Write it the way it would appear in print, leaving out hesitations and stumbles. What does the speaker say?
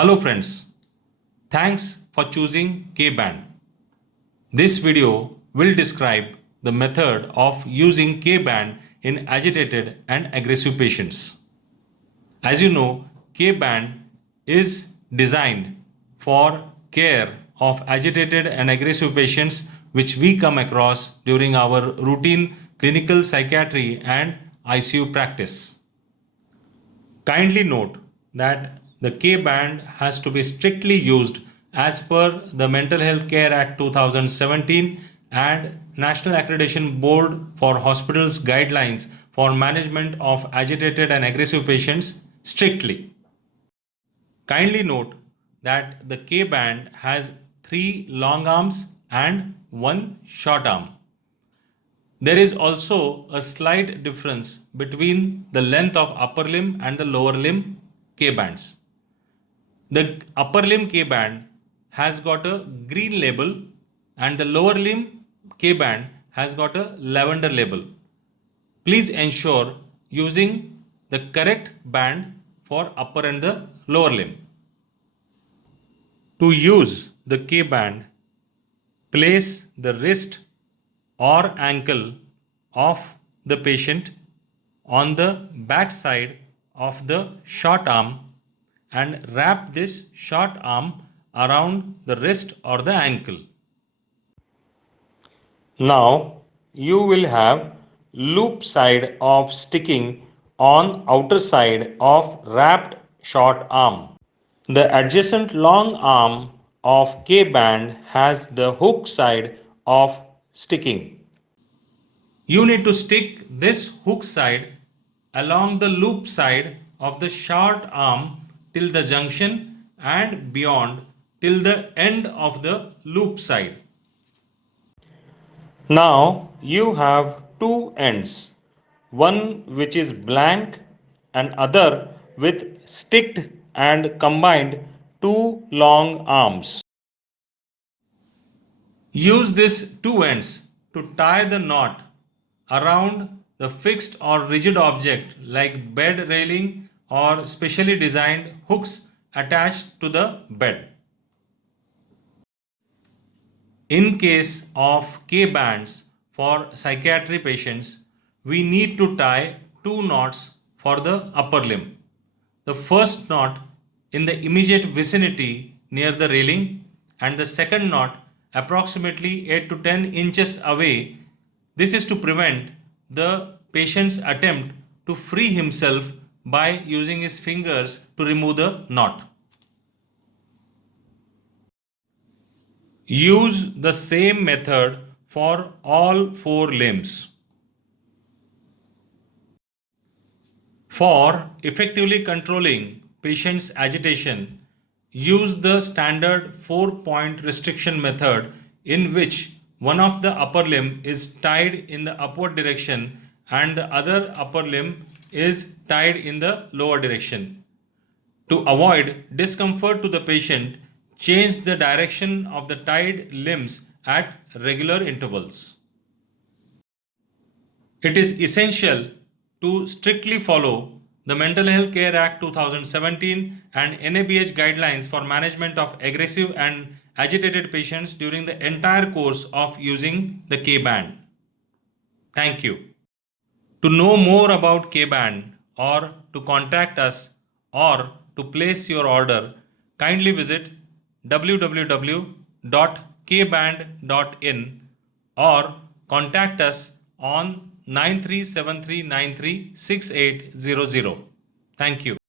Hello friends, thanks for choosing K-band. This video will describe the method of using K-band in agitated and aggressive patients. As you know, K-band is designed for care of agitated and aggressive patients which we come across during our routine clinical psychiatry and ICU practice. Kindly note that the K-band has to be strictly used as per the Mental Health Care Act 2017 and National Accreditation Board for Hospitals guidelines for management of agitated and aggressive patients strictly. Kindly note that the K-band has 3 long arms and 1 short arm. There is also a slight difference between the length of upper limb and the lower limb K-bands. The upper limb K-band has got a green label and the lower limb K-band has got a lavender label. Please ensure using the correct band for upper and the lower limb. To use the K-band, place the wrist or ankle of the patient on the back side of the short arm and wrap this short arm around the wrist or the ankle. Now you will have loop side of sticking on outer side of wrapped short arm. The adjacent long arm of K-band has the hook side of sticking. You need to stick this hook side along the loop side of the short arm till the junction and beyond till the end of the loop side. Now you have two ends, one which is blank and other with sticked and combined two long arms. Use these two ends to tie the knot around the fixed or rigid object like bed railing or specially designed hooks attached to the bed. In case of K-bands for psychiatry patients, we need to tie two knots for the upper limb. The first knot in the immediate vicinity near the railing and the second knot approximately 8 to 10 inches away. This is to prevent the patient's attempt to free himself by using his fingers to remove the knot. Use the same method for all four limbs. For effectively controlling patient's agitation, use the standard 4-point restriction method in which one of the upper limb is tied in the upward direction and the other upper limb is tied in the lower direction. To avoid discomfort to the patient, change the direction of the tied limbs at regular intervals. It is essential to strictly follow the Mental Health Care Act 2017 and NABH guidelines for management of aggressive and agitated patients during the entire course of using the K-band. Thank you. To know more about K-band or to contact us or to place your order, kindly visit www.kband.in or contact us on 9373936800. Thank you.